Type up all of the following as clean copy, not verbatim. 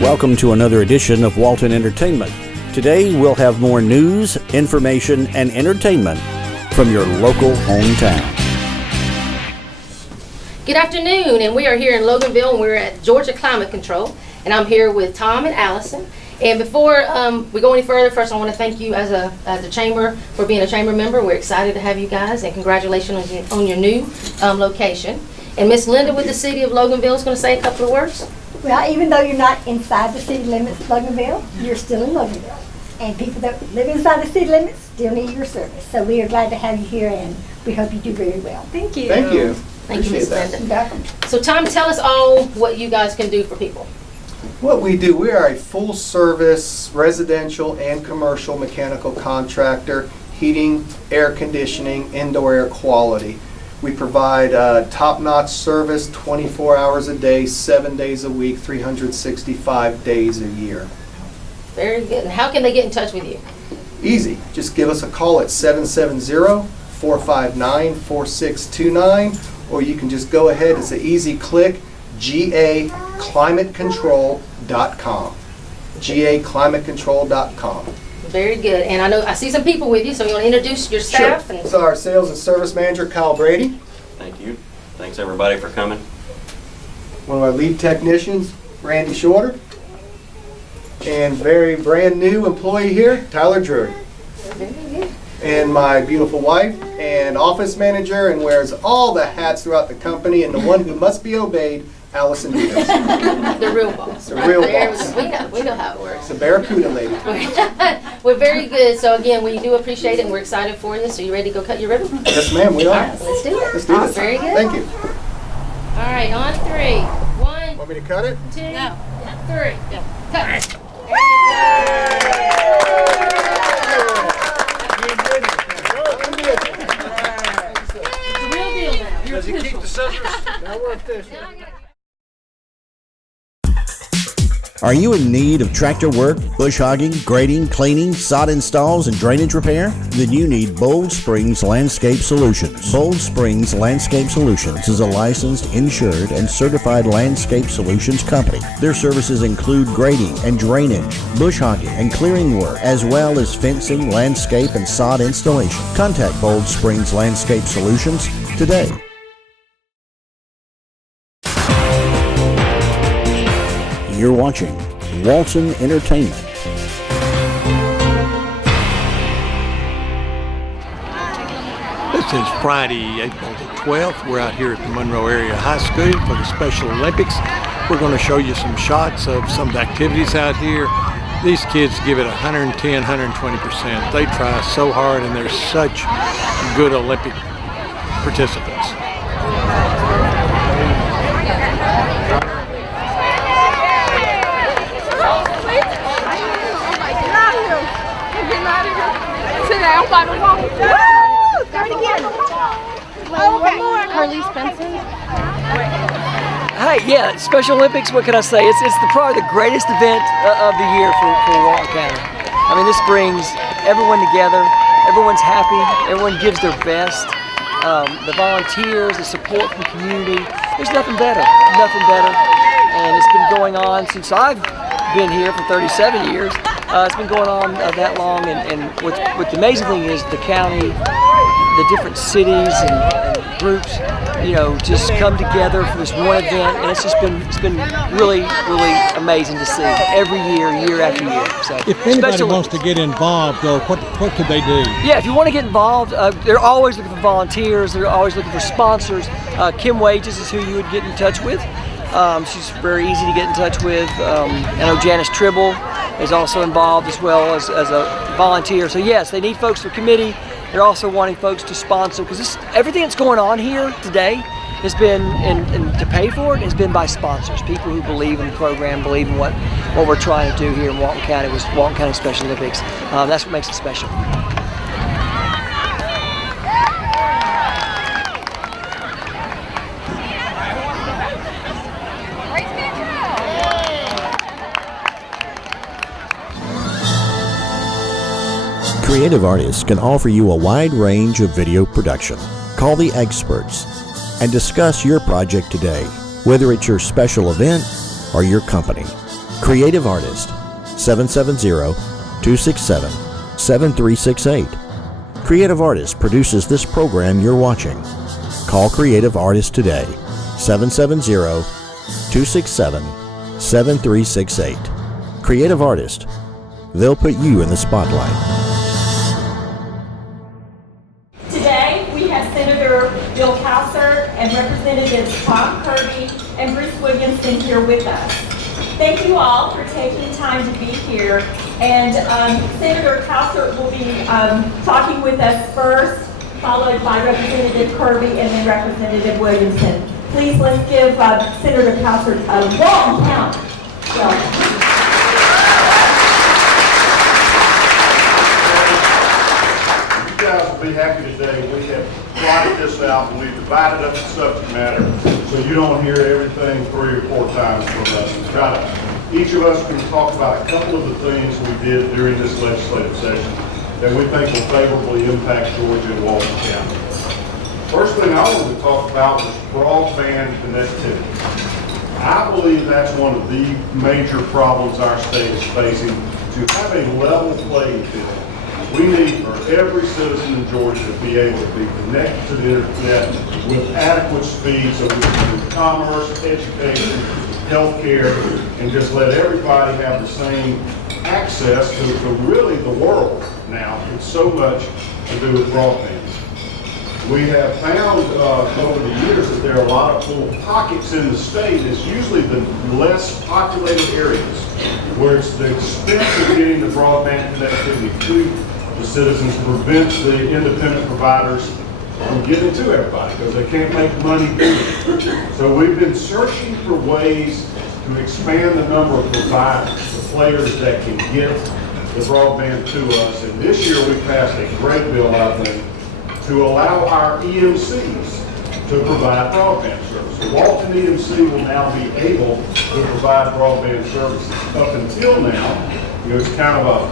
Welcome to another edition of Walton Entertainment. Today we'll have more news, information, and entertainment from your local hometown. Good afternoon, and we are here in Loganville, and we're at Georgia Climate Control, and I'm here with Tom and Allison. And before we go any further, first I want to thank you as a chamber for being a chamber member. We're excited to have you guys, and congratulations on your new location. And Miss Linda with the City of Loganville is going to say a couple of words. Well, even though you're not inside the city limits of Loganville, you're still in Loganville. And people that live inside the city limits still need your service. So we are glad to have you here, and we hope you do very well. Thank you. Thank you. Thank you, Miss Linda. You're welcome. So Tom, tell us all what you guys can do for people. What we do, we are a full-service residential and commercial mechanical contractor, heating, air conditioning, indoor air quality. We provide top-notch service 24 hours a day, 7 days a week, 365 days a year. Very good. And how can they get in touch with you? Easy. Just give us a call at 770-459-4629, or you can just go ahead. It's an easy click, gaclimatecontrol.com. gaclimatecontrol.com. Very good. And I see some people with you, so you want to introduce your staff? Sure. So our sales and service manager, Kyle Brady. Thank you. Thanks everybody for coming. One of our lead technicians, Randy Shorter. And very brand new employee here, Tyler Drury. And my beautiful wife and office manager, and wears all the hats throughout the company, and the one who must be obeyed, Allison Diaz. The real boss. The real There boss. We know how it works. It's a Barracuda lady. We're very good. So again, we do appreciate it, and we're excited for you. So you ready to go cut your ribbon? Yes, ma'am, we All are. right, let's do it. Let's do this. Very good. Thank you. All right, on three. 1, Want me to cut it? 2, 3. Cut. The real deal now. Does he keep the scissors? Now we're official. Are you in need of tractor work, bush hogging, grading, cleaning, sod installs, and drainage repair? Then you need Bold Springs Landscape Solutions. Bold Springs Landscape Solutions is a licensed, insured, and certified landscape solutions company. Their services include grading and drainage, bush hogging and clearing work, as well as fencing, landscape, and sod installation. Contact Bold Springs Landscape Solutions today. You're watching Walton Entertainment. This is Friday, April the 12th. We're out here at the Monroe Area High School for the Special Olympics. We're going to show you some shots of some of the activities out here. These kids give it 110, 120%. They try so hard, and they're such good Olympic participants. Hey, yeah, Special Olympics, what can I say? It's probably the greatest event of the year for Walton County. I mean, this brings everyone together, everyone's happy, everyone gives their best. The volunteers, the support from the community, there's nothing better. And it's been going on since I've been here for 37 years. It's been going on that long, and what's the amazing thing is the county, the different cities and groups, you know, just come together for this one event, and it's been really amazing to see every year after year. So if anybody wants to get involved, though, what could they do? Yeah, if you want to get involved, they're always looking for volunteers. They're always looking for sponsors. Kim Wages is who you would get in touch with. She's very easy to get in touch with. I know Janice Tribble is also involved as well as a volunteer. So yes, they need folks for committee. They're also wanting folks to sponsor, because everything that's going on here today has been, and to pay for it, has been by sponsors, people who believe in the program, believe in what we're trying to do here in Walton County with Walton County Special Olympics. That's what makes it special. Creative artists can offer you a wide range of video production. Call the experts and discuss your project today, whether it's your special event or your company. Creative Artist, 770-267-7368. Creative Artist produces this program you're watching. Call Creative Artist today, 770-267-7368. Creative Artist. They'll put you in the spotlight. Today, we have Senator Bill Cowser and Representatives Tom Kirby and Bruce Williamson here with us. Thank you all for taking time to be here. And Senator Cowser will be talking with us first, followed by Representative Kirby and then Representative Williamson. Please, let's give Senator Cowser a Walton County. You guys will be happy today. We have plotted this out and we've divided up the subject matter so you don't hear everything 3 or 4 times from us. Each of us can talk about a couple of the things we did during this legislative session that we think will favorably impact Georgia and Walton County. First thing I wanted to talk about was broadband connectivity. I believe that's one of the major problems our state is facing, to have a level playing field. We need for every citizen in Georgia to be able to be connected to the internet with adequate speed so we can do commerce, education, healthcare, and just let everybody have the same access to really the world now. It's so much to do with broadband. We have found over the years that there are a lot of little pockets in the state. It's usually the less populated areas where it's the expense of getting the broadband connectivity to the citizens prevents the independent providers from getting to everybody because they can't make money doing it. So we've been searching for ways to expand the number of providers, the players that can get the broadband to us. And this year we passed a great bill, I think, to allow our EMCs to provide broadband service. The Walton EMC will now be able to provide broadband services. Up until now, it's kind of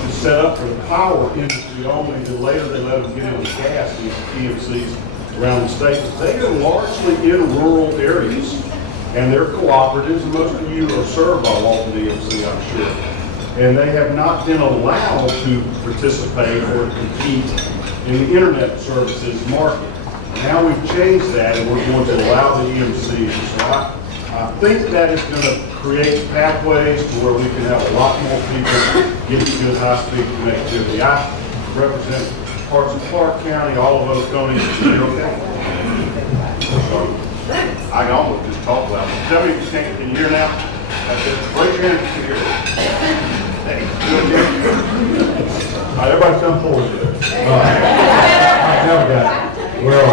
just set up for the power industry only. Then later they let them get into gas, these EMCs around the state. They are largely in rural areas, and they're cooperatives. Most of you are served by Walton EMC, I'm sure. And they have not been allowed to participate or compete in the internet services market. Now we've changed that, and we're going to allow the EMCs. So I think that is going to create pathways to where we can have a lot more people getting good high-speed connectivity. I represent parts of Clark County, all of Oconee, okay? I can almost just talk about it. Tell me if you can't. Can you hear now? That's it. Raise your hand if you can hear. All right, everybody come forward to it. All right, now we got it. Well,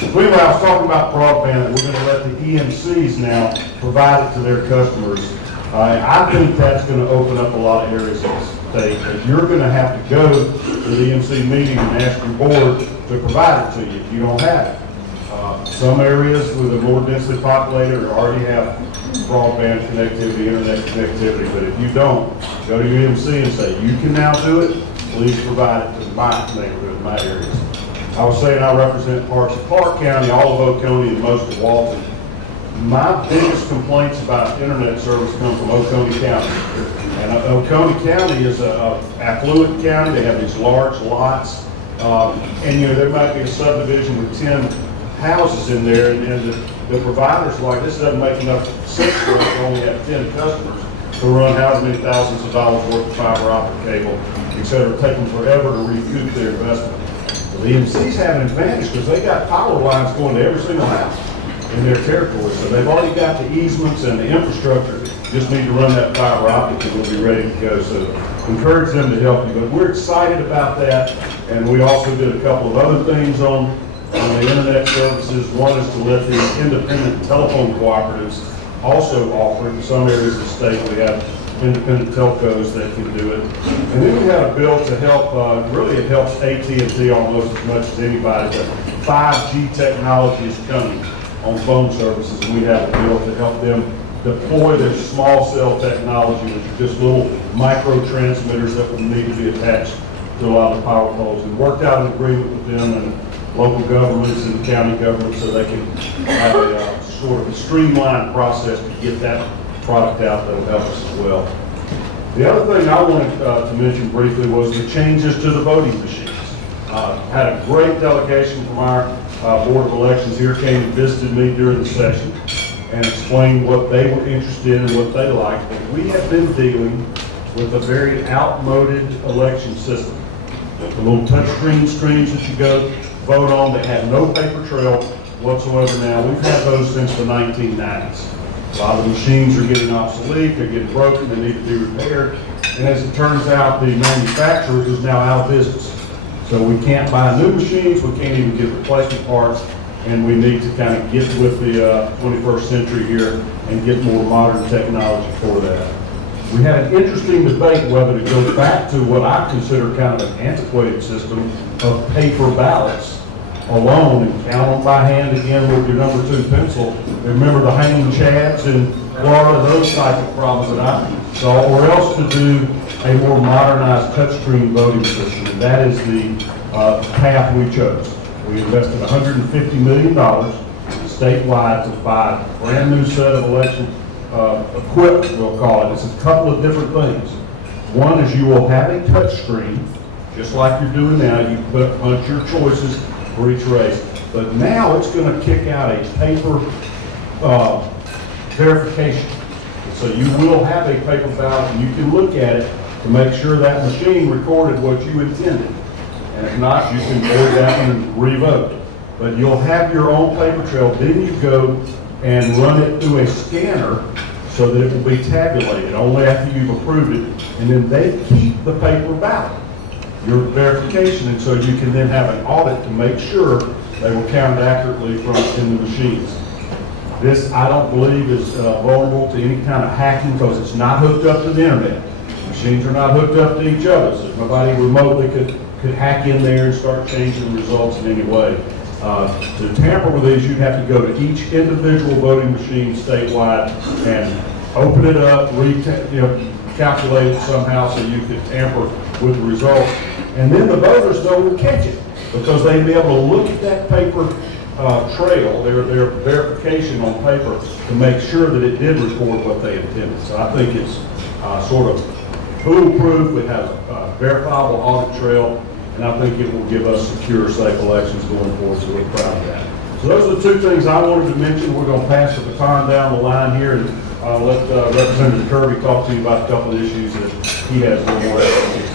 anyway, I was talking about broadband, and we're going to let the EMCs now provide it to their customers. I think that's going to open up a lot of areas in the state, because you're going to have to go to the EMC meeting and ask your board to provide it to you if you don't have it. Some areas with a more densely populated already have broadband connectivity, internet connectivity, but if you don't, go to your EMC and say, you can now do it, please provide it to my neighborhood, my areas. I was saying I represent parts of Clark County, all of Oconee, and most of Walton. My biggest complaints about internet service come from Oconee County. And Oconee County is an affluent county. They have these large lots. And there might be a subdivision with 10 houses in there, and the providers like, this doesn't make enough sense for us to only have 10 customers to run however many thousands of dollars worth of fiber optic cable, et cetera. Take them forever to recoup their investment. The EMCs have an advantage because they got power lines going to every single house in their territory. So they've already got the easements and the infrastructure, just need to run that fiber optic and we'll be ready to go. So encourage them to help you. But we're excited about that, and we also did a couple of other things on the internet services. One is to let the independent telephone cooperatives also offer it. In some areas of the state we have independent telcos that can do it. And then we have a bill to help, really it helps AT&T almost as much as anybody, but 5G technology is coming on phone services, and we have a bill to help them deploy their small cell technology, which are just little micro transmitters that would need to be attached to a lot of power poles, and worked out an agreement with them and local governments and county governments so they can have a sort of a streamlined process to get that product out that will help us as well. The other thing I wanted to mention briefly was the changes to the voting machines. Had a great delegation from our Board of Elections here, came and visited me during the session and explained what they were interested in and what they liked. But we have been dealing with a very outmoded election system. The little touchscreen screens that you go vote on that have no paper trail whatsoever now. We've had those since the 1990s. A lot of the machines are getting obsolete, they're getting broken, they need to be repaired. And as it turns out, the manufacturer is now out of business. So we can't buy new machines, we can't even get replacement parts, and we need to kind of get with the 21st century here and get more modern technology for that. We had an interesting debate whether to go back to what I consider kind of an antiquated system of paper ballots alone and count them by hand again with your number 2 pencil. Remember the hanging chads in Florida, those type of problems that I saw, or else to do a more modernized touchscreen voting system. And that is the path we chose. We invested $150 million statewide to buy a brand new set of election equipment, we'll call it. It's a couple of different things. One is you will have a touch screen, just like you're doing now. You punch your choices for each race. But now it's going to kick out a paper verification. So you will have a paper ballot and you can look at it to make sure that machine recorded what you intended. And if not, you can vote that and revote. But you'll have your own paper trail. Then you go and run it through a scanner so that it will be tabulated only after you've approved it. And then they keep the paper ballot, your verification, and so you can then have an audit to make sure they were counted accurately from in the machines. This, I don't believe, is vulnerable to any kind of hacking because it's not hooked up to the internet. Machines are not hooked up to each other, so nobody remotely could hack in there and start changing the results in any way. To tamper with these, you'd have to go to each individual voting machine statewide and open it up, calculate it somehow so you could tamper with the results. And then the voters, though, will catch it because they'd be able to look at that paper trail, their verification on paper, to make sure that it did record what they intended. So I think it's sort of foolproof. We have a verifiable audit trail. And I think it will give us secure, safe elections going forward, so we're proud of that. So those are the 2 things I wanted to mention. We're going to pass the baton down the line here and let Representative Kirby talk to you about a couple of issues that he has a little more expertise.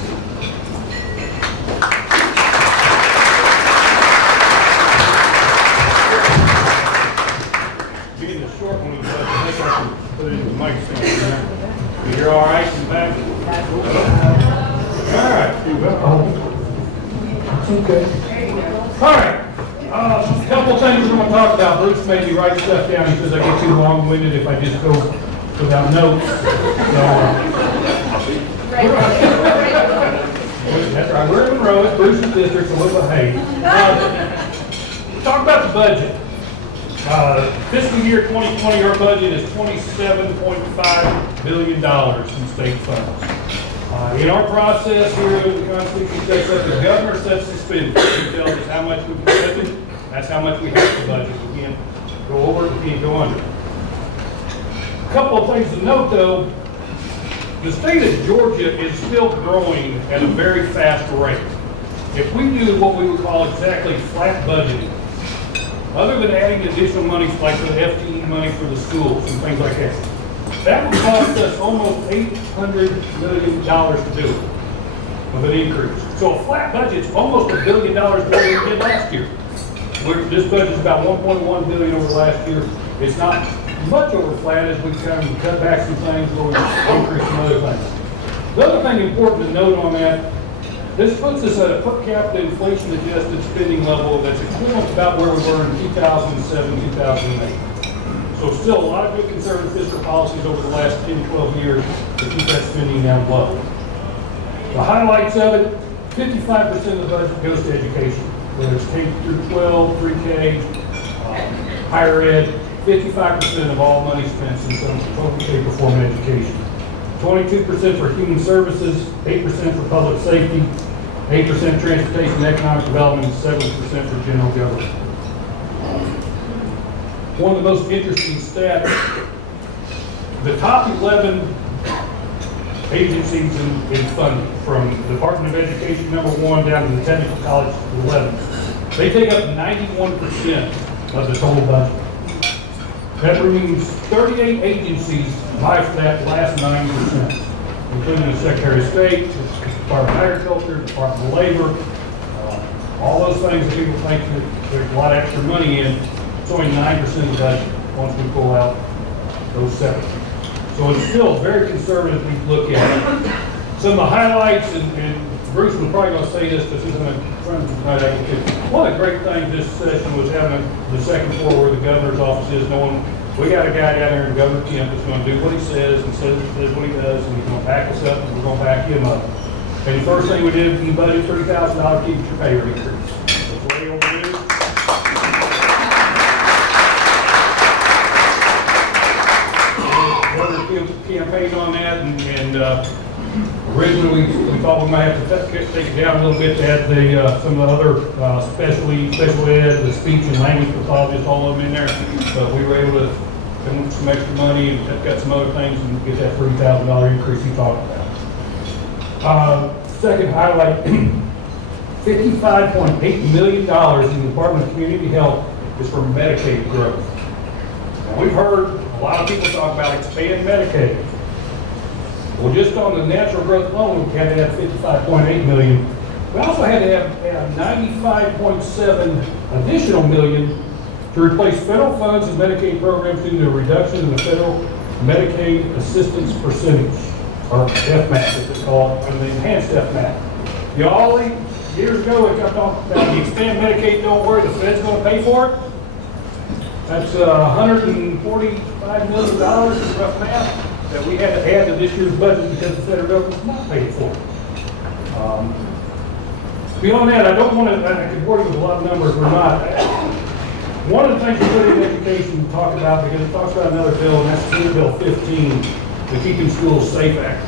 Being a short one, I think I can put it in the mic stand. You're all right in the back? All right. Okay. All right. A couple of things we're going to talk about. Bruce made me write stuff down. He says I get too long-winded if I just go without notes. That's right. We're in Monroe. Bruce's district, so we'll behave. Talk about the budget. Fiscal year 2020, our budget is $27.5 billion in state funds. In our process here, the Constitution sets up, the governor sets the spending. He tells us how much we can spend, that's how much we have to budget. We can't go over it, we can't go under. A couple of things to note though, the state of Georgia is still growing at a very fast rate. If we do what we would call exactly flat budgeting, other than adding additional money like the FTE money for the schools and things like that, that would cost us almost $800 million to do it, with an increase. So a flat budget's almost $1 billion more than we did last year. This budget's about $1.1 billion over last year. It's not much over flat as we kind of cut back some things where we increase some other things. The other thing important to note on that, this puts us at a per capita inflation adjusted spending level that's equivalent to about where we were in 2007, 2008. So still a lot of good conservative fiscal policies over the last 10, 12 years to keep that spending down low. The highlights of it, 55% of the budget goes to education, whether it's K through 12, pre-K, higher ed, 55% of all money spent in some shape or form in education. 22% for human services, 8% for public safety, 8% transportation and economic development, 7% for general government. One of the most interesting stats the top 11 agencies in funding, from the Department of Education, #1, down to the Technical College, 11. They take up 91% of the total budget. That means 38 agencies vie for that last 90%, including the Secretary of State, the Department of Agriculture, Department of Labor, all those things that people think that there's a lot of extra money in. It's only 9% of the budget once we pull out those seven. So it's still very conservative if we look at it. Some of the highlights, and Bruce was probably going to say this because he's in front of tonight. One of the great things this session was having the second floor where the governor's office is, knowing we got a guy down there in Governor Kemp that's going to do what he says and says what he does, and he's going to back us up and we're going to back him up. And the first thing we did in the budget, $30,000 keep your pay rate increase. That's way overdue. Campaign on that, and originally we thought we might have to take it down a little bit to add some of the other special ed, the speech and language pathologists, all of them in there, but we were able to come up with some extra money and got some other things and get that $30,000 increase you talked about. Second highlight, $55.8 million in the Department of Community Health is for Medicaid growth. Now, we've heard a lot of people talk about expanding Medicaid. Well, just on the natural growth alone, we had to have $55.8 million. We also had to have 95.7 additional million to replace federal funds and Medicaid programs due to a reduction in the federal Medicaid assistance percentage, or FMAP as it's called, and the enhanced FMAP. You know, all these years ago, we got talking about the expand Medicaid, don't worry, the Fed's going to pay for it. That's $145 million in rough math that we had to add to this year's budget because the federal government's not paid for it. Beyond that, I don't want to, I could bore you with a lot of numbers, we're not. One of the things we put in education to talk about, because it talks about another bill, and that's Senate Bill 15, the Keeping Schools Safe Act.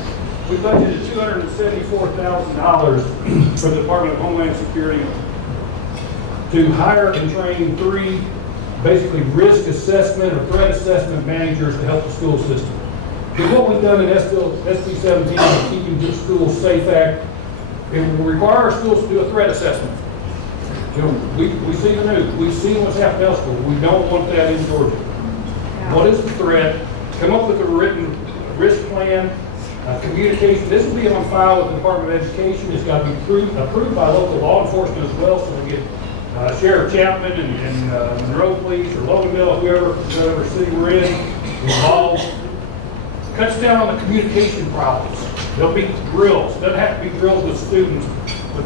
We budgeted $274,000 for the Department of Homeland Security to hire and train 3 basically risk assessment or threat assessment managers to help the school system. Because what we've done in SB 17, the Keeping Schools Safe Act, it will require our schools to do a threat assessment. You know, we see the news, we see what's happening elsewhere. We don't want that in Georgia. What is the threat? Come up with a written risk plan, communication. This will be on file with the Department of Education. It's got to be approved by local law enforcement as well, so we get Sheriff Chapman and Monroe Police or Loganville, whoever city we're in, involved. Cuts down on the communication problems. There'll be drills. It doesn't have to be drills with students, but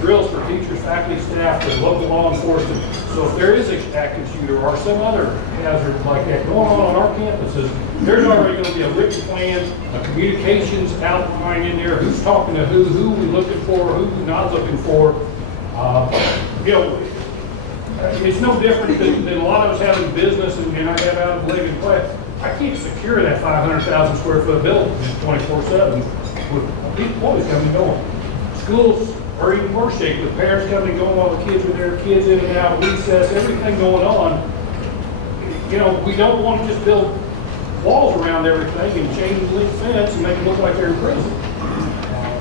drills for teachers, faculty, staff, and local law enforcement. So if there is an active shooter or some other hazard like that going on our campuses, there's already going to be a written plan, a communications outline in there, who's talking to who we're looking for, who we're not looking for. It's no different than a lot of us having business, and I have out of Lincoln class. I can't secure that 500,000 square foot building 24/7 with people always coming and going. Schools are even worse shape with parents coming and going, all the kids with their kids in and out, recess, everything going on. We don't want to just build walls around everything and chain link fence and make it look like they're in prison.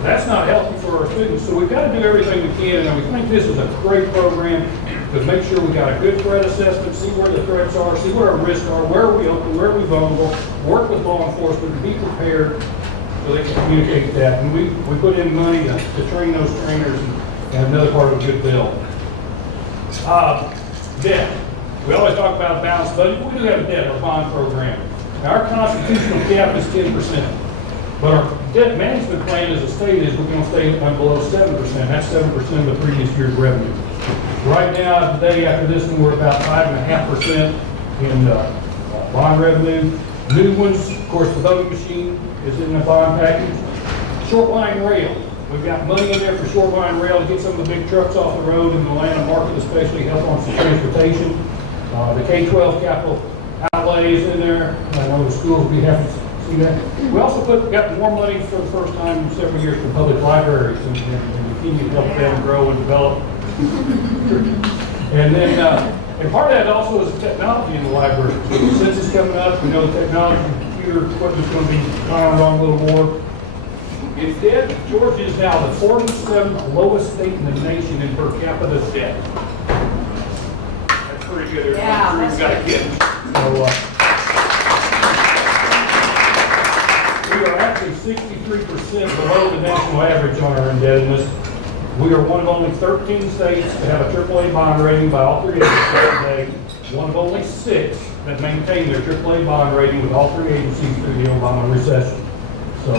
That's not healthy for our students, so we've got to do everything we can, and we think this is a great program to make sure we got a good threat assessment, see where the threats are, see where our risks are, where are we open, where are we vulnerable, work with law enforcement, and be prepared so they can communicate that. And we put in money to train those trainers, and another part of a good bill. Debt. We always talk about a balanced budget. We do have a debt, our bond program. Now, our constitutional cap is 10%. But our debt management plan as a state is we're going to stay below 7%. That's 7% of the previous year's revenue. Right now, today, after this one, we're about 5.5% in bond revenue. New ones, of course, the voting machine is in the bond package. Short line rail. We've got money in there for short line rail to get some of the big trucks off the road in the Atlanta market, especially help on some transportation. The K-12 capital outlay is in there. I know the schools will be happy to see that. We also got more money for the first time in several years for public libraries and continue to help them grow and develop. And then, and part of that also is technology in the library. Since it's coming up, we know the technology computer equipment's going to be firing on a little more. In debt, Georgia is now the 47th lowest state in the nation in per capita debt. That's pretty good. Yeah, that's got a kid. So, we are actually 63% below the national average on our indebtedness. We are one of only 13 states to have a AAA bond rating by all three agencies today. One of only 6 that maintain their AAA bond rating with all 3 agencies through the Obama recession. So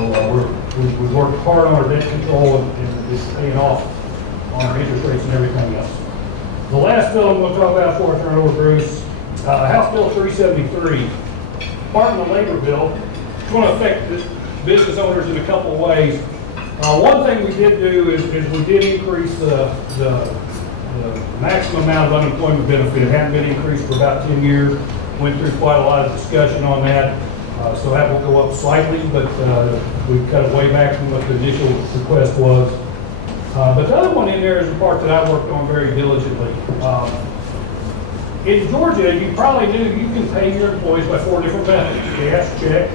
we've worked hard on our debt control and it's paying off on our interest rates and everything else. The last bill I'm going to talk about before I turn it over to Bruce, House Bill 373, Department of Labor bill. It's going to affect the business owners in a couple of ways. One thing we did do is we did increase the maximum amount of unemployment benefit. It hadn't been increased for about 10 years. Went through quite a lot of discussion on that. So that will go up slightly, but we cut it way back from what the initial request was. But the other one in there is the part that I worked on very diligently. In Georgia, you probably knew you can pay your employees by 4 different methods: cash, check,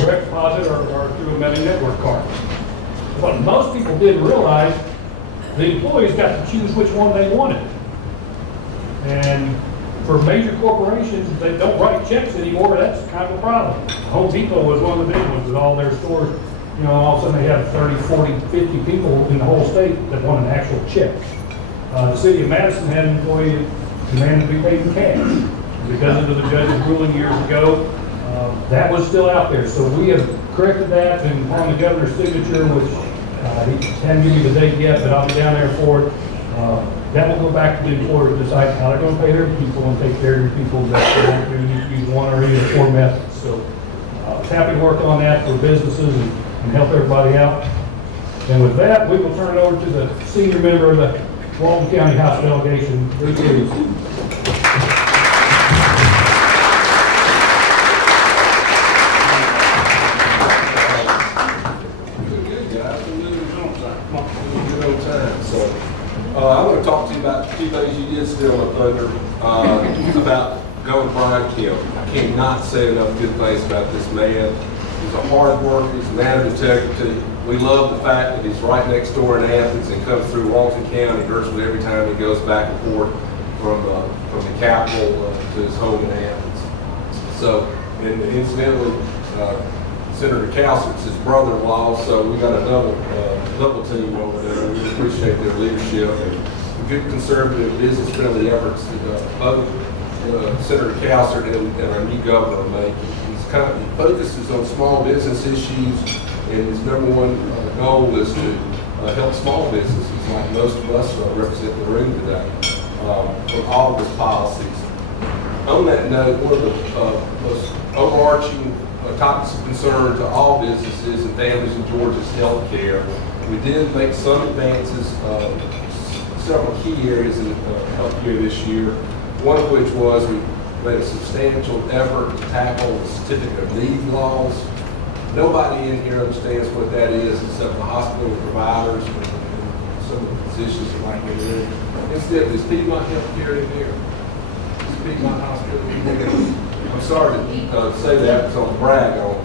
direct deposit, or through a money network card. What most people didn't realize, the employees got to choose which one they wanted. And for major corporations that don't write checks anymore, that's kind of a problem. Home Depot was one of the big ones with all their stores. You know, all of a sudden they have 30, 40, 50 people in the whole state that want an actual check. The city of Madison had an employee that demanded to be paid in cash. Because of the judge's ruling years ago, that was still out there. So we have corrected that, and on the governor's signature, which he hadn't given me the date yet, but I'll be down there for it. That will go back to the employer to decide how they're going to pay their people and take care of your people that don't use one or either 4 methods. So happy to work on that for businesses and help everybody out. And with that, we will turn it over to the senior member of the Walton County House delegation, Bruce Williams. I want to talk to you about 2 things you did steal my thunder about Governor Brian Kemp. I cannot say enough good things about this man. He's a hard worker, he's a man of integrity. We love the fact that he's right next door in Athens and comes through Walton County virtually every time he goes back and forth from the capital to his home in Athens. So, and incidentally, Senator Calcert's his brother-in-law, so we got a double team over there. We appreciate their leadership and good conservative, business-friendly efforts that both Senator Calcert and our new governor are making. He focuses on small business issues, and his number one goal is to help small businesses, like most of us represent in the room today, on all of his policies. On that note, one of the most overarching topics of concern to all businesses and families in Georgia is health care. We did make some advances, several key areas in health care this year, one of which was we made a substantial effort to tackle the certificate of need laws. Nobody in here understands what that is except the hospital providers and some of the physicians that might get in. Instead, is Piedmont Healthcare in here? Is Piedmont Hospital? I'm sorry to say that, so I'll brag on it.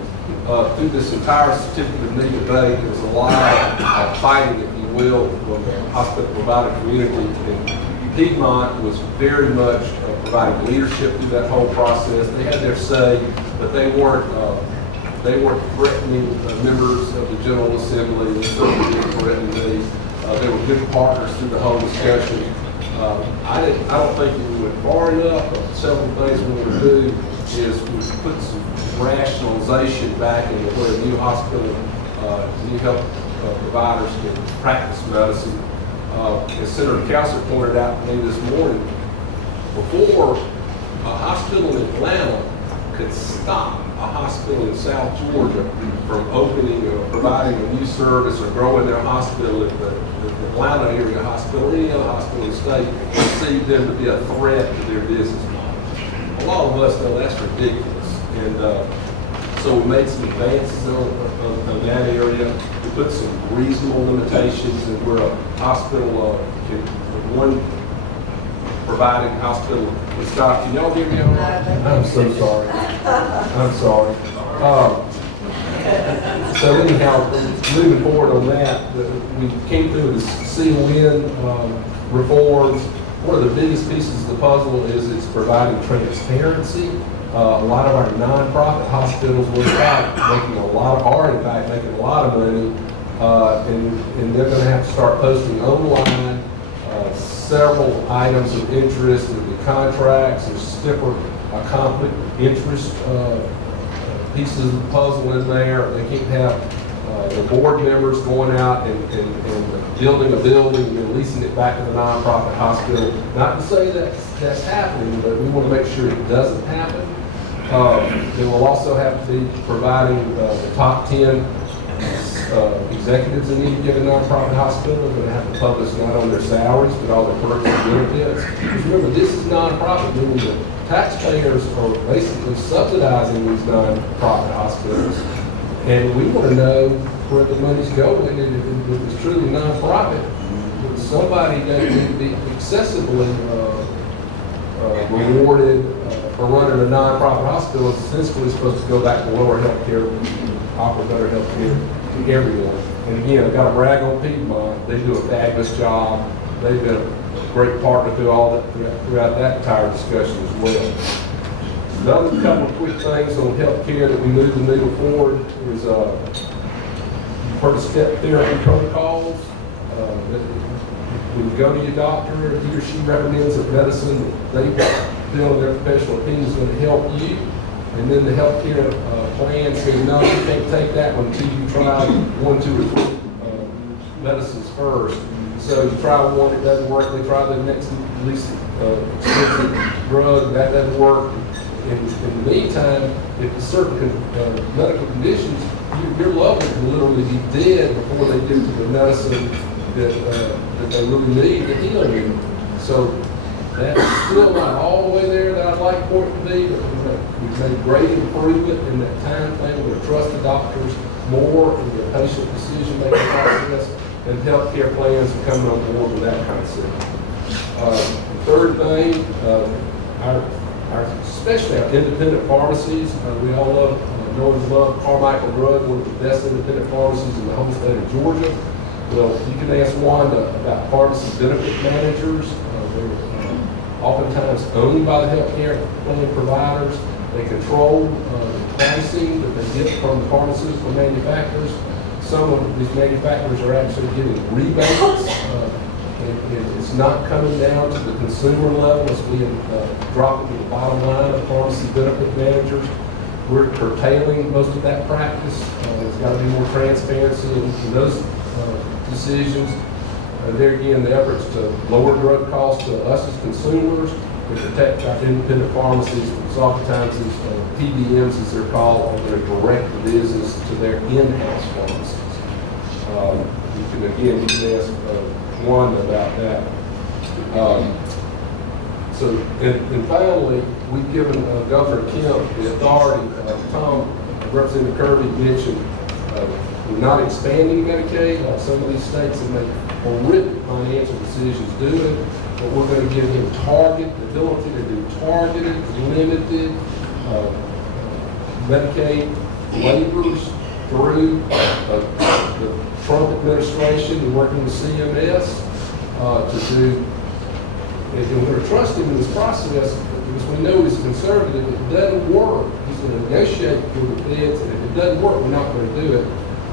Through this entire certificate of need debate, there was a lot of fighting, if you will, from the hospital provider community. And Piedmont was very much providing leadership through that whole process. They had their say, but they weren't threatening members of the General Assembly. They certainly didn't threaten me. They were good partners through the whole discussion. I don't think we went far enough. Several things we want to do is we put some rationalization back into where new hospital, new health providers can practice medicine. As Senator Calcert pointed out to me this morning, before a hospital in Atlanta could stop a hospital in South Georgia from opening or providing a new service or growing their hospital if the Atlanta area hospital, any other hospital in the state, perceived them to be a threat to their business model. A lot of us know that's ridiculous. And so we made some advances on that area. We put some reasonable limitations in where a hospital can, one providing hospital can stop. Can y'all hear me all right? I'm so sorry. I'm sorry. So anyhow, moving forward on that, we came through the CON reforms. One of the biggest pieces of the puzzle is it's providing transparency. A lot of our nonprofit hospitals are in fact making a lot of money, and they're going to have to start posting online several items of interest in the contracts. There's different conflict of interest pieces of the puzzle in there. They can't have the board members going out and building a building and then leasing it back to the nonprofit hospital. Not to say that that's happening, but we want to make sure it doesn't happen. They will also have to be providing the top 10 executives in any given nonprofit hospital. They're going to have to publish not only their salaries, but all their perks and benefits. Because remember, this is nonprofit, meaning the taxpayers are basically subsidizing these nonprofit hospitals. And we want to know where the money's going, and if it's truly nonprofit, somebody doesn't need to be excessively rewarded for running a nonprofit hospital. It's essentially supposed to go back to lower health care, offer better health care to everyone. And again, I've got to brag on Piedmont. They do a fabulous job. They've been a great partner throughout that entire discussion as well. Another couple of quick things on health care that we move the needle forward is you've heard of step therapy protocols. When you go to your doctor, he or she recommends a medicine that they feel in their professional opinion is going to help you. And then the healthcare plan says, no, you can't take that one until you try 1, 2, or 3 medicines first. So you try one, it doesn't work. They try the next least expensive drug, that doesn't work. In the meantime, if certain medical conditions, your loved one can literally be dead before they get to the medicine that they really need to heal you. So that's still not all the way there that I'd like for it to be, but we've made great improvement in that time frame. We're going to trust the doctors more in their patient decision-making process, and healthcare plans are coming on board with that concept. The third thing, especially our independent pharmacies. We all know and love Carmichael Drug, one of the best independent pharmacies in the whole state of Georgia. Well, you can ask Wanda about pharmacy benefit managers. They're oftentimes owned by the healthcare plan providers. They control the pricing that they get from the pharmaceutical manufacturers. Some of these manufacturers are actually getting rebates. And it's not coming down to the consumer level. It's being dropped to the bottom line of pharmacy benefit managers. We're curtailing most of that practice. There's got to be more transparency in those decisions. There again, the efforts to lower drug costs to us as consumers, to protect our independent pharmacies, because oftentimes these PBMs, as they're called, are their direct business to their in-house pharmacies. You can ask one about that. And finally, we've given Governor Kemp the authority. Tom, Representative Kirby mentioned we're not expanding Medicaid like some of these states have made horrific financial decisions doing, but we're going to give him the ability to do targeted, limited Medicaid waivers through the Trump administration and working with CMS to do, and we're going to trust him in this process because we know he's conservative. If it doesn't work, he's going to negotiate with the feds, and if it doesn't work, we're not going to do it.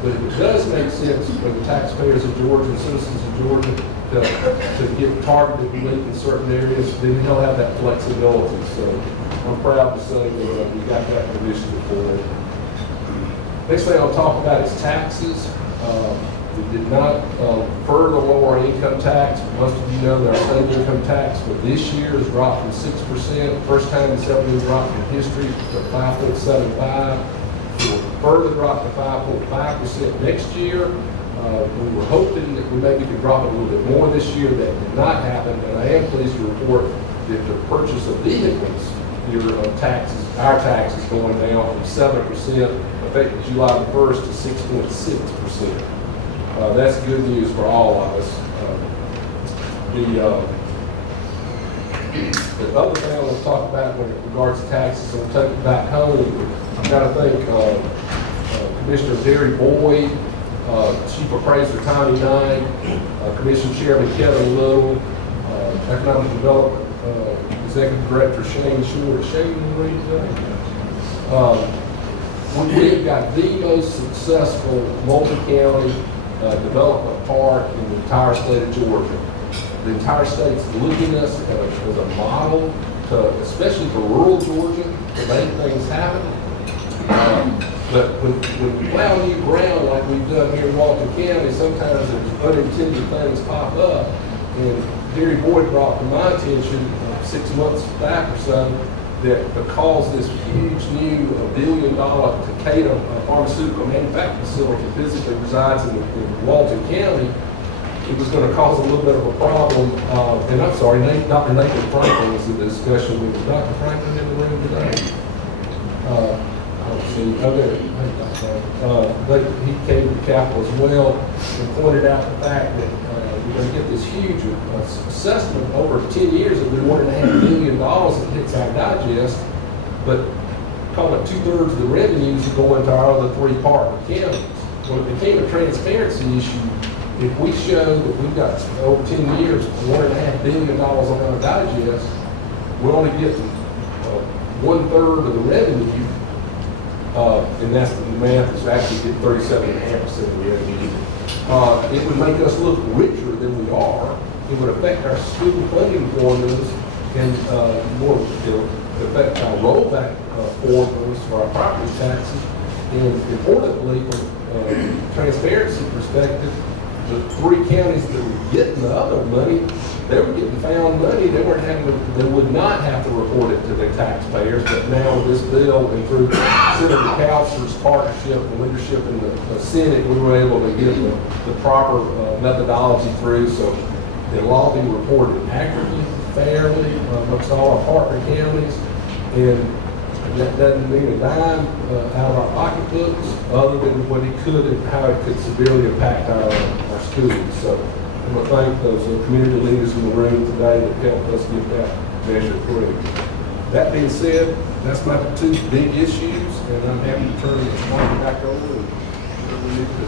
But if it does make sense for the taxpayers of Georgia and citizens of Georgia to get targeted relief in certain areas, then he'll have that flexibility. So I'm proud to say that we got that permission for it. Next thing I'll talk about is taxes. We did not further lower our income tax. Most of you know that our state income tax for this year has dropped from 6%. First time it's ever been dropped in history to 5.75%. It will further drop to 5.5% next year. We were hoping that we maybe could drop it a little bit more this year. That did not happen, and I am pleased to report that the purchase of vehicles, our tax is going down from 7% effective July the 1st to 6.6%. That's good news for all of us. The other thing I want to talk about when it regards to taxes, I'm taking back home. I've got to thank Commissioner Terry Boyd, Chief Appraiser Tommy Knight, Commission Chairman Kevin Little, Economic Development Executive Director Shane Short. Shane, you read today? We've got the most successful multi-county development park in the entire state of Georgia. The entire state's looking at us as a model, especially for rural Georgia, to make things happen. But when we plow new ground like we've done here in Walton County, sometimes there's unintended things pop up. And Terry Boyd brought to my attention 6 months back or so that because this huge new $1 billion Takeda pharmaceutical manufacturing facility physically resides in Walton County, it was going to cause a little bit of a problem. And I'm sorry, Dr. Nathan Franklin was in the discussion with Dr. Franklin in the room today. He came to the Capitol as well and pointed out the fact that we're going to get this huge assessment over 10 years of $1.5 billion that hits our digest, but call it 2/3 of the revenues that go into our other 3 partner counties. Well, it became a transparency issue. If we show that we've got over 10 years, $1.5 billion on our digest, we're only getting 1/3 of the revenue. And that's the math is actually get 37.5% of the revenue. It would make us look richer than we are. It would affect our student funding formulas and affect our rollback formulas for our property taxes. And importantly, from a transparency perspective, the 3 counties that were getting the other money, they were getting found money. They would not have to report it to their taxpayers. But now with this bill and through Senator Couchler's partnership and leadership in the Senate, we were able to get the proper methodology through. So it'll all be reported accurately, fairly amongst all our partner counties. And that doesn't mean a dime out of our pocketbooks, other than what it could and how it could severely impact our students. So I'm going to thank those community leaders in the room today that helped us get that measure through. That being said, that's my 2 big issues, and I'm happy to turn the mic back over and whatever we need to do.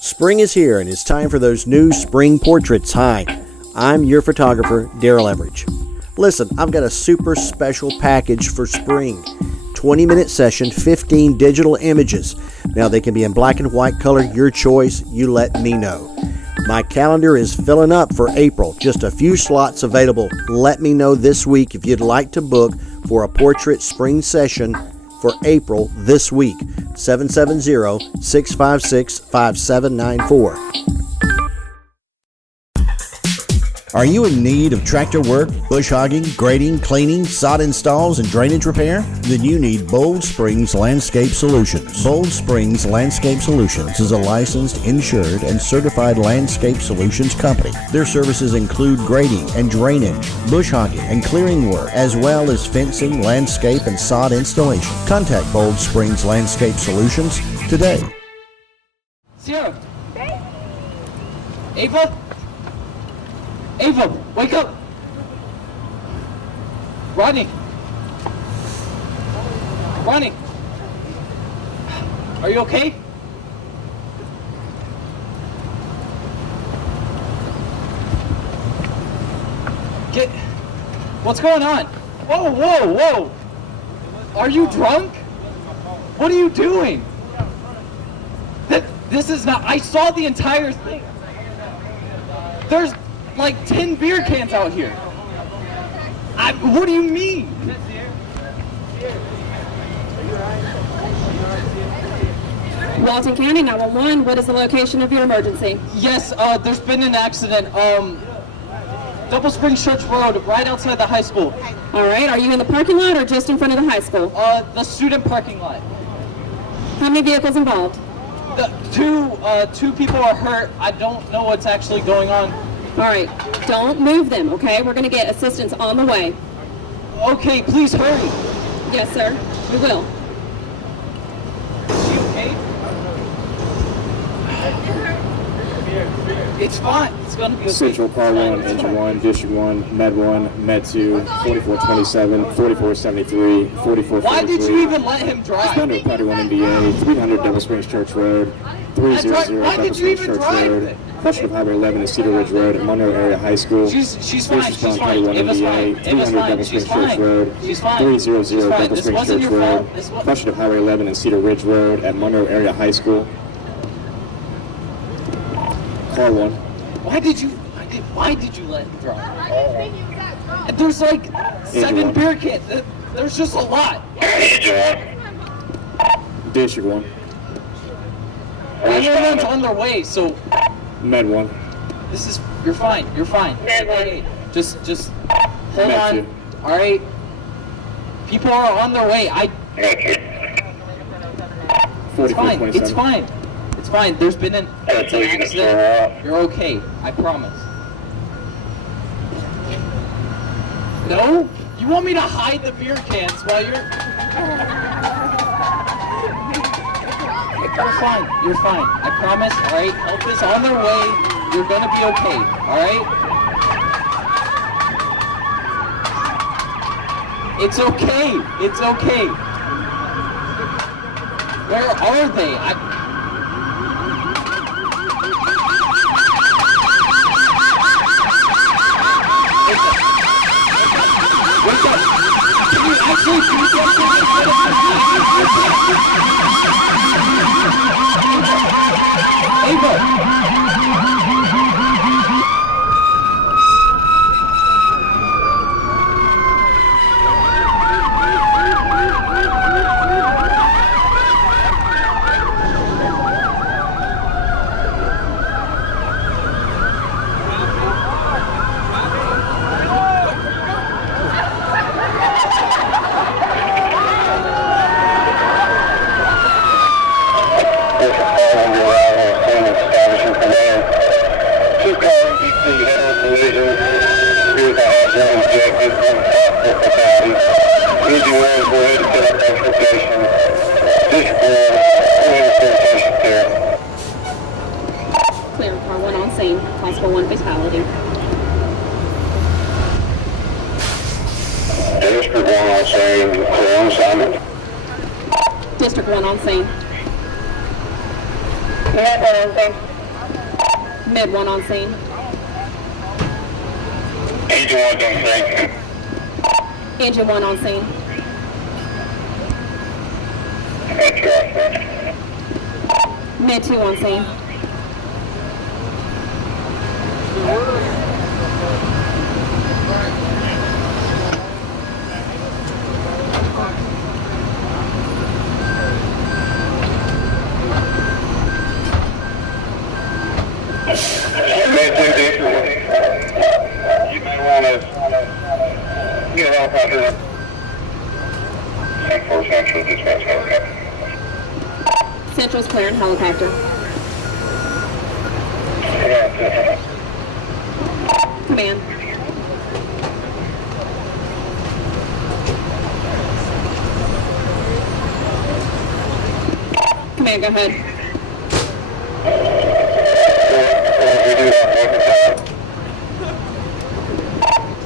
Spring is here, and it's time for those new spring portraits. Hi, I'm your photographer, Daryl Everidge. Listen, I've got a super special package for spring. 20-minute session, 15 digital images. Now, they can be in black and white color, your choice. You let me know. My calendar is filling up for April. Just a few slots available. Let me know this week if you'd like to book for a portrait spring session for April this week. 770-656-5794. Are you in need of tractor work, bush hogging, grading, cleaning, sod installs, and drainage repair? Then you need Bold Springs Landscape Solutions. Bold Springs Landscape Solutions is a licensed, insured, and certified landscape solutions company. Their services include grading and drainage, bush hogging and clearing work, as well as fencing, landscape, and sod installation. Contact Bold Springs Landscape Solutions today. Sierra. Ava? Ava, wake up! Ronnie! Ronnie! Are you okay? What's going on? Whoa, whoa, whoa! Are you drunk? What are you doing? This is not, I saw the entire thing. There's like 10 beer cans out here. What do you mean? Walton County 911, what is the location of your emergency? Yes, there's been an accident. Double Spring Church Road, right outside the high school. All right, are you in the parking lot or just in front of the high school? The student parking lot. How many vehicles involved? Two people are hurt. I don't know what's actually going on. All right, don't move them, okay? We're going to get assistance on the way. Okay, please hurry. Yes, sir, we will. Is she okay? It's fine. It's gonna be okay. Central Car 1, Engine 1, District 1, Med 1, Med 2, 4427, 4473, 4443. Why did you even let him drive? Thunder Party 1 MBA, 300 Double Springs Church Road, 300 Why Double did you Springs even Church drive Road, it? portion of Highway 11 and Cedar Ridge Road at Monroe Area High School. She's fine. First She's Respond Party fine. 1 It was fine. MBA, It was 300 fine. Double She's Springs Church fine. Road, She's fine. 300 She's fine. Double This Springs wasn't Church your Road, fault. This was. portion of Highway 11 and Cedar Ridge Road at Monroe Area High School. Car 1. Why did you let him drive? There's like 7 beer cans. There's just a lot. District 1. Everyone's on their way, so Med 1. this is, you're fine. You're fine. Okay. Just hold Med on. 2. All right. People are on their way. It's fine. 4427. It's fine. It's fine. There's been an accident. You're okay. I promise. No? You want me to hide the beer cans while you're... You're fine. You're fine. I promise. All right? Help is on their way. You're going to be okay. All right? It's okay. It's okay. Where are they? Clear, car 1 on scene, possible 1 fatality. District 1 on scene, clear on assignment. District 1 on scene. Med 1 on scene. Engine 1 on scene. Engine 1 on scene. Med 2 on scene. You may want to get off out here. 4 Central dispatch helicopter. Central's clearing helicopter. Command. Command, go ahead.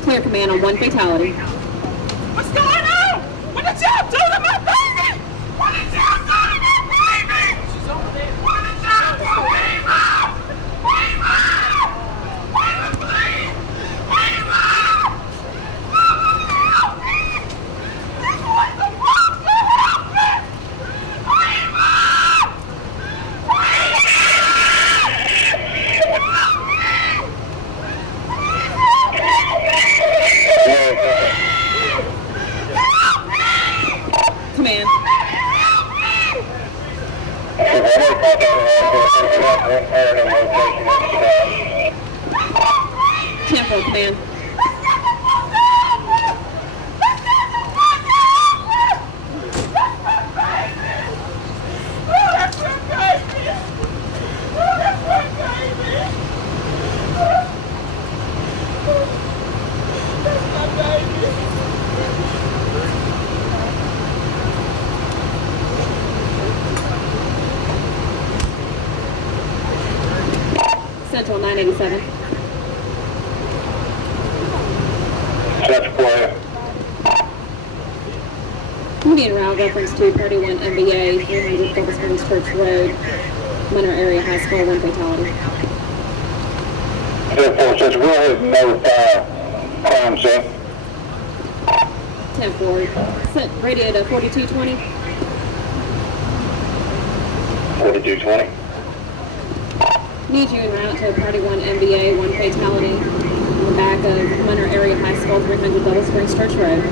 Clear command on 1 fatality. What's going on? What did y'all do to my baby? What did y'all do to my baby? She's over there. What did y'all do? Command. 10-4, command. Central 987. Central Florida. Be en route reference to 31 MBA 300 Silver Springs Church Road, Monroe Area High School, 1 fatality. 10-4, since we'll have no crime scene. 10-4. Set radio to 4220. 4220. Need you en route to 31 MBA 1 fatality on the back of Monroe Area High School, 300 Double Springs Church Road.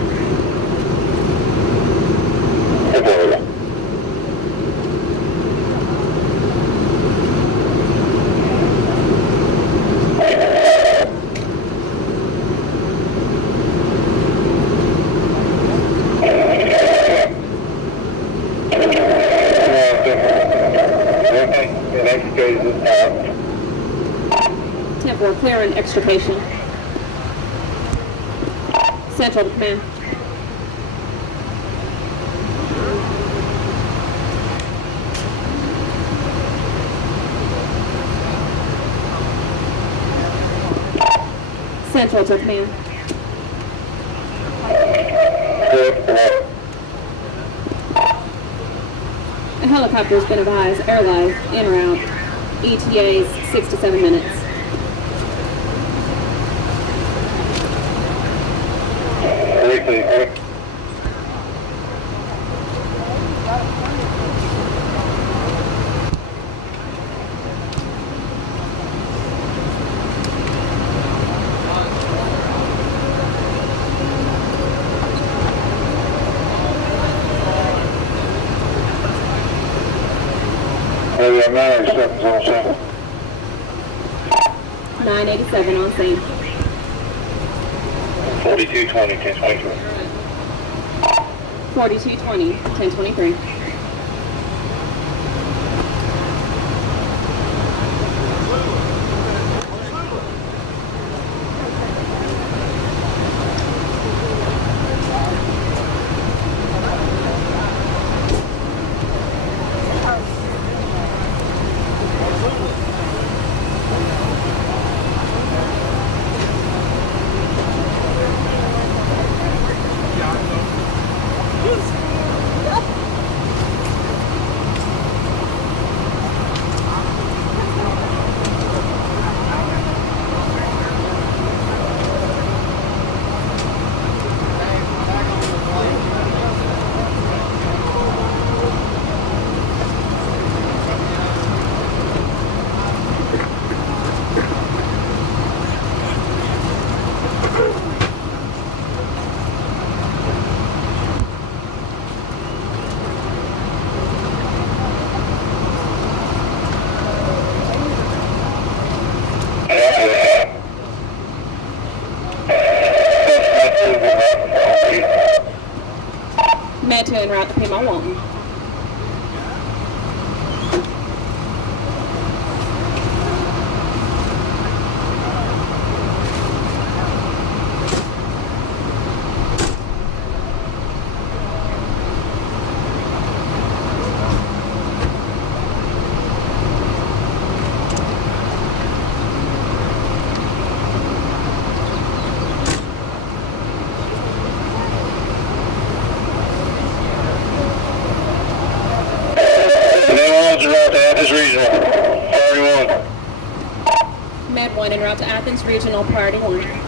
For clear and extrication. Central to command. Central to command. A helicopter has been advised, airlife, en route, ETAs 6 to 7 minutes. Area 987 on scene. 987 on scene. 4220, 1023. 4220, 1023. Med 2 en route to Pima Walton. Med 1 en route to Athens Regional Priority 1.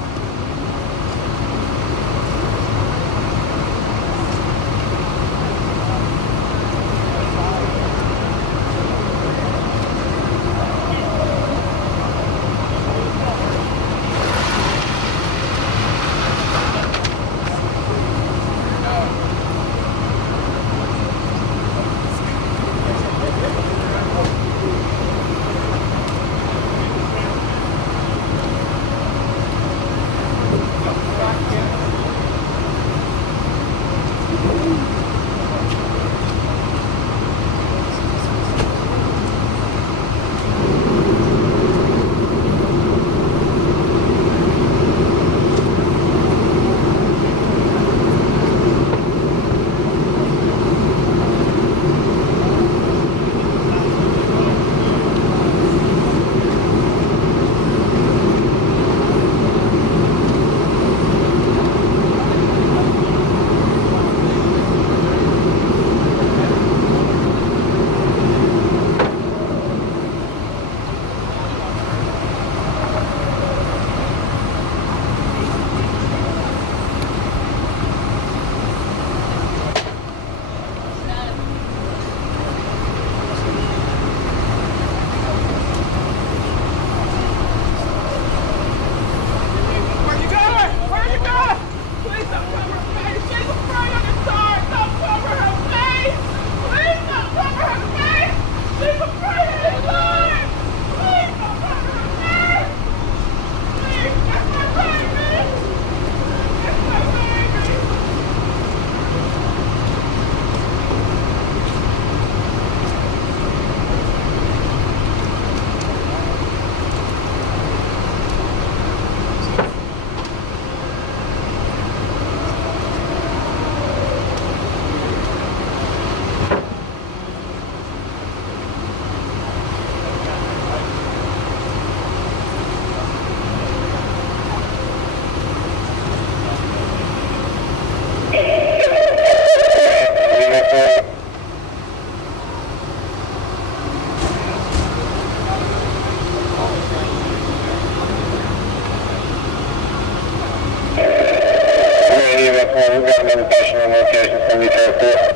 we've got another patient on location, it's going to be tested.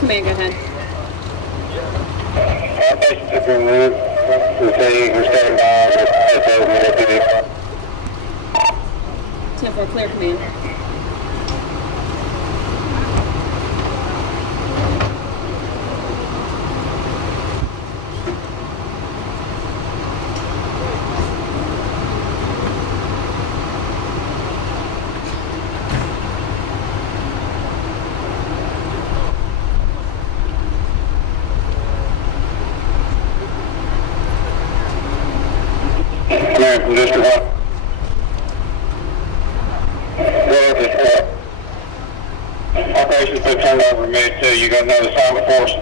Command, go ahead. All patients have been moved. We're standing by. 10-4, clear, command. Command from District 1. Operations been turned over to me too. You got another assignment for us?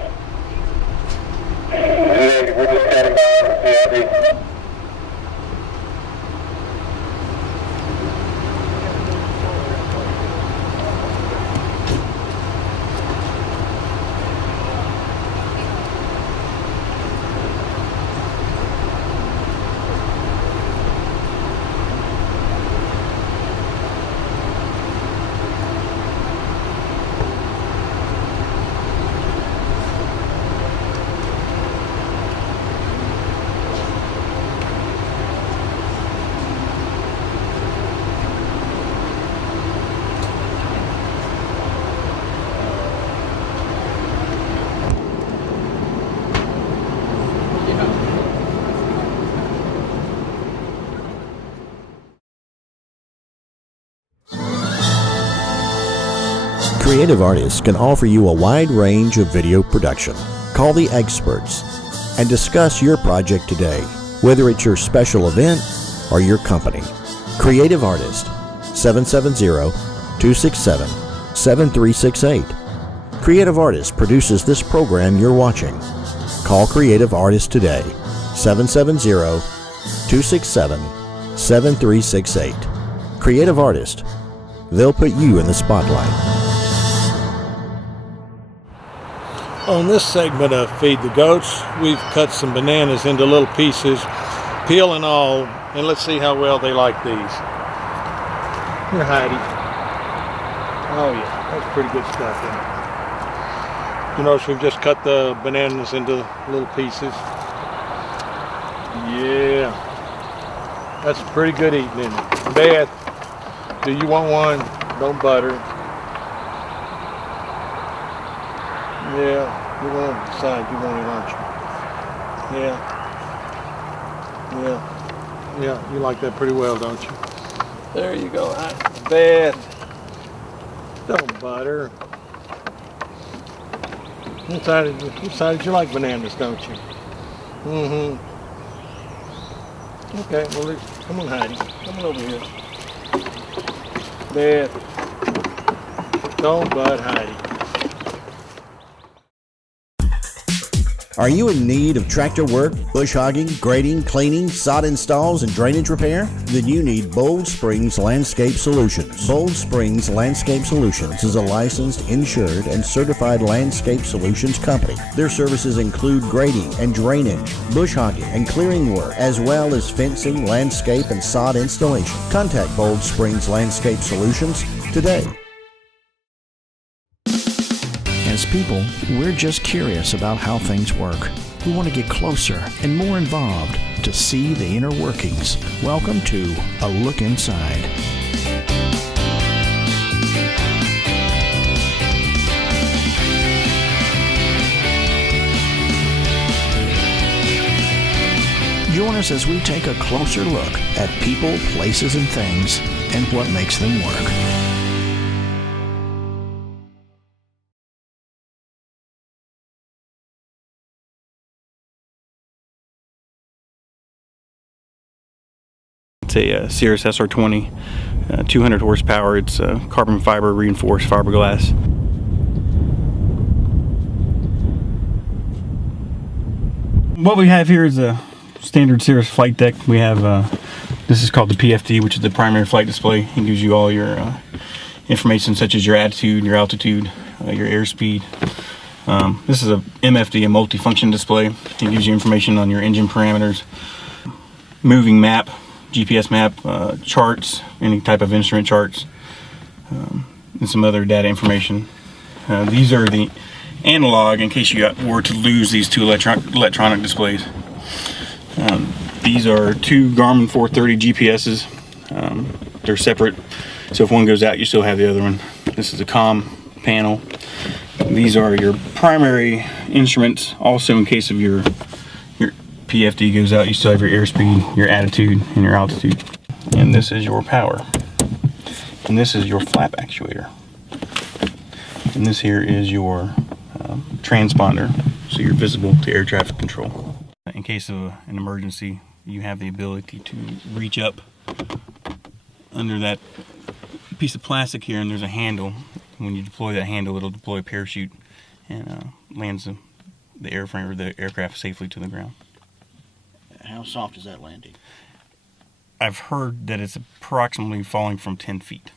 Yeah, we're just standing by on the CID. Creative artists can offer you a wide range of video production. Call the experts and discuss your project today, whether it's your special event or your company. Creative Artist, 770-267-7368. Creative Artist produces this program you're watching. Call Creative Artist today, 770-267-7368. Creative Artist, they'll put you in the spotlight. On this segment of Feed the Goats, we've cut some bananas into little pieces, peel and all, and let's see how well they like these. Here, Heidi. Oh yeah, that's pretty good stuff, isn't it? You notice we've just cut the bananas into little pieces. Yeah, that's pretty good eating, isn't it? Beth, do you want one? Don't butter. Yeah, you want to decide you want it, aren't you? Yeah, you like that pretty well, don't you? There you go. Beth, don't butter. You decided you like bananas, don't you? Mm-hmm. Okay, well, come on, Heidi. Come on over here. Beth, don't bud Heidi. Are you in need of tractor work, bush hogging, grading, cleaning, sod installs, and drainage repair? Then you need Bold Springs Landscape Solutions. Bold Springs Landscape Solutions is a licensed, insured, and certified landscape solutions company. Their services include grading and drainage, bush hogging and clearing work, as well as fencing, landscape, and sod installation. Contact Bold Springs Landscape Solutions today. As people, we're just curious about how things work. We want to get closer and more involved to see the inner workings. Welcome to A Look Inside. us as we take a closer look at people, places, and things, and what makes them work. It's a Cirrus SR20, 200 horsepower. It's carbon fiber reinforced fiberglass. What we have here is a standard Cirrus flight deck. We have this is called the PFD, which is the primary flight display. It gives you all your information such as your attitude, your altitude, your airspeed. This is a MFD, a multifunction display. It gives you information on your engine parameters, moving map, GPS map, charts, any type of instrument charts, and some other data information. These are the analog in case you were to lose these two electronic displays. These are two Garmin 430 GPSs. They're separate, so if one goes out, you still have the other one. This is a comm panel. These are your primary instruments. Also, in case of your PFD goes out, you still have your airspeed, your attitude, and your altitude. And this is your power. And this is your flap actuator. And this here is your transponder, so you're visible to air traffic control. In case of an emergency, you have the ability to reach up under that piece of plastic here, and there's a handle. When you deploy that handle, it'll deploy a parachute and lands the airframe or the aircraft safely to the ground. How soft is that landing? I've heard that it's approximately falling from 10 feet.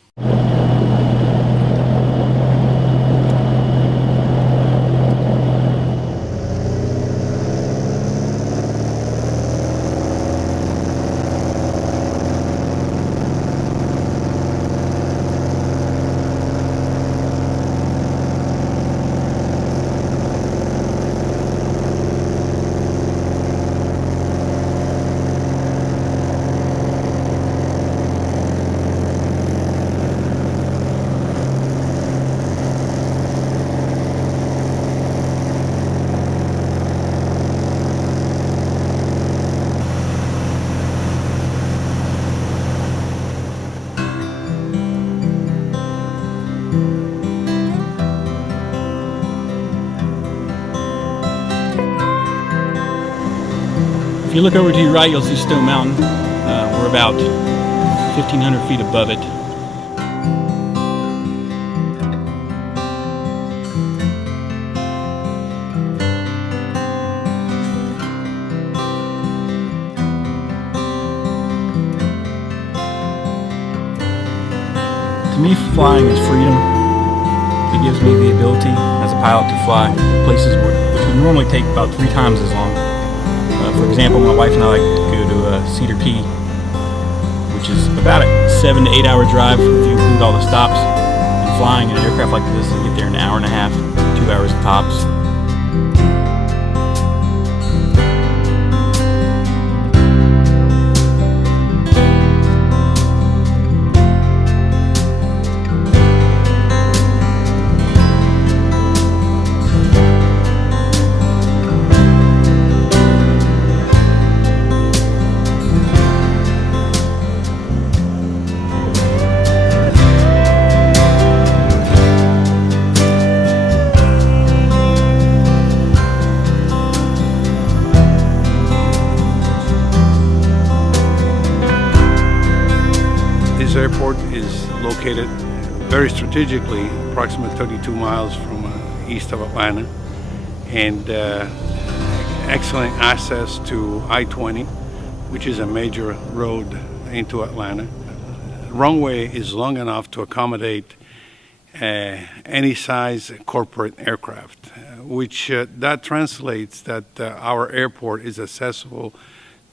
If you look over to your right, you'll see Stone Mountain. We're about 1,500 feet above it. To me, flying is freedom. It gives me the ability as a pilot to fly places which would normally take about 3 times as long. For example, my wife and I like to go to Cedar Key, which is about a 7 to 8 hour drive if you include all the stops. And flying in an aircraft like this, you get there in an hour and a half, 2 hours tops. This airport is located very strategically, approximately 32 miles from east of Atlanta, and excellent access to I-20, which is a major road into Atlanta. The runway is long enough to accommodate any size corporate aircraft, which that translates that our airport is accessible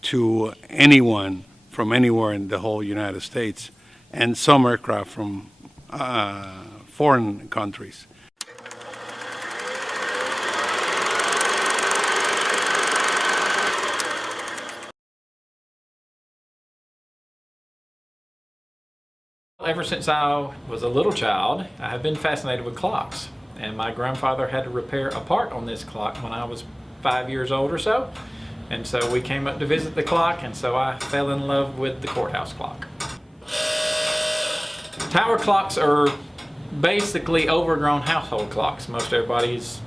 to anyone from anywhere in the whole United States, and some aircraft from foreign countries. Ever since I was a little child, I have been fascinated with clocks, and my grandfather had to repair a part on this clock when I was 5 years old or so. And so we came up to visit the clock, and so I fell in love with the courthouse clock. Tower clocks are basically overgrown household clocks. Most everybody's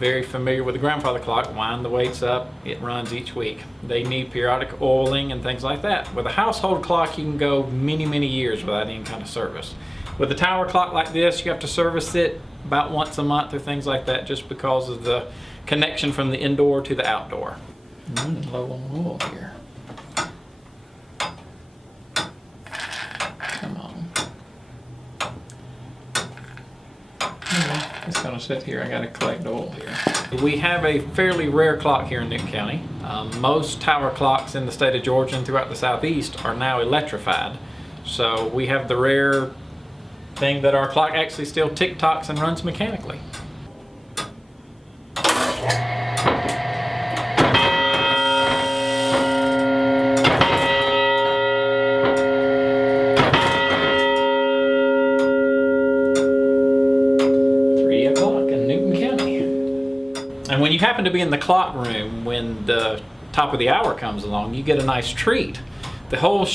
very familiar with the grandfather clock. Wind the weights up, it runs each week. They need periodic oiling and things like that. With a household clock, you can go many, many years without any kind of service. With a tower clock like this, you have to service it about once a month or things like that, just because of the connection from the indoor to the outdoor. Running low on oil here. Come on. It's gonna sit here. I gotta collect oil here. We have a fairly rare clock here in Newton County. Most tower clocks in the state of Georgia and throughout the southeast are now electrified. So we have the rare thing that our clock actually still tick-tocks and runs mechanically. And when you happen to be in the clock room when the top of the hour comes along, you get a nice treat. The whole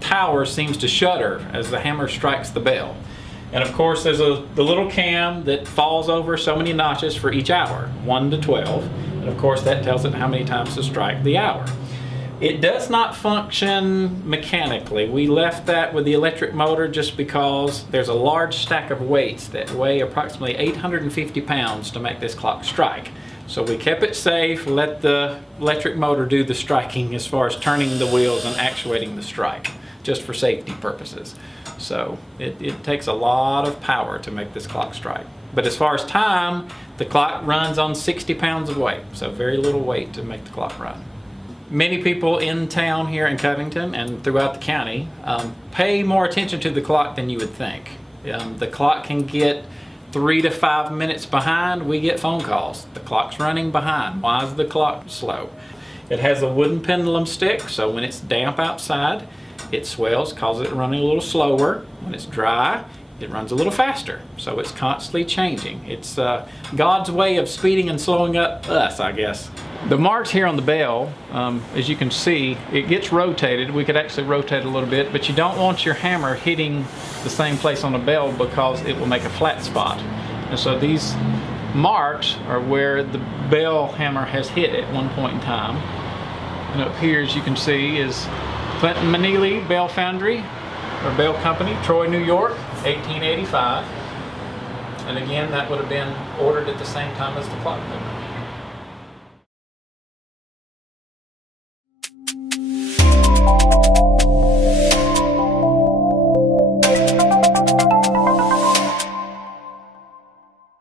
tower seems to shudder as the hammer strikes the bell. And of course there's the little cam that falls over so many notches for each hour, 1 to 12. And of course that tells it how many times to strike the hour. It does not function mechanically. We left that with the electric motor just because there's a large stack of weights that weigh approximately 850 pounds to make this clock strike. So we kept it safe, let the electric motor do the striking as far as turning the wheels and actuating the strike, just for safety purposes. So it takes a lot of power to make this clock strike. But as far as time, the clock runs on 60 pounds of weight, so very little weight to make the clock run. Many people in town here in Covington and throughout the county pay more attention to the clock than you would think. The clock can get 3 to 5 minutes behind. We get phone calls. The clock's running behind. Why is the clock slow? It has a wooden pendulum stick, so when it's damp outside, it swells, causes it running a little slower. When it's dry, it runs a little faster. So it's constantly changing. It's God's way of speeding and slowing up us, I guess. The marks here on the bell, as you can see, it gets rotated. We could actually rotate a little bit, but you don't want your hammer hitting the same place on the bell because it will make a flat spot. And so these marks are where the bell hammer has hit at one point in time. And up here, as you can see, is Clinton Manili Bell Foundry, or Bell Company, Troy, New York, 1885. And again, that would have been ordered at the same time as the clock movement.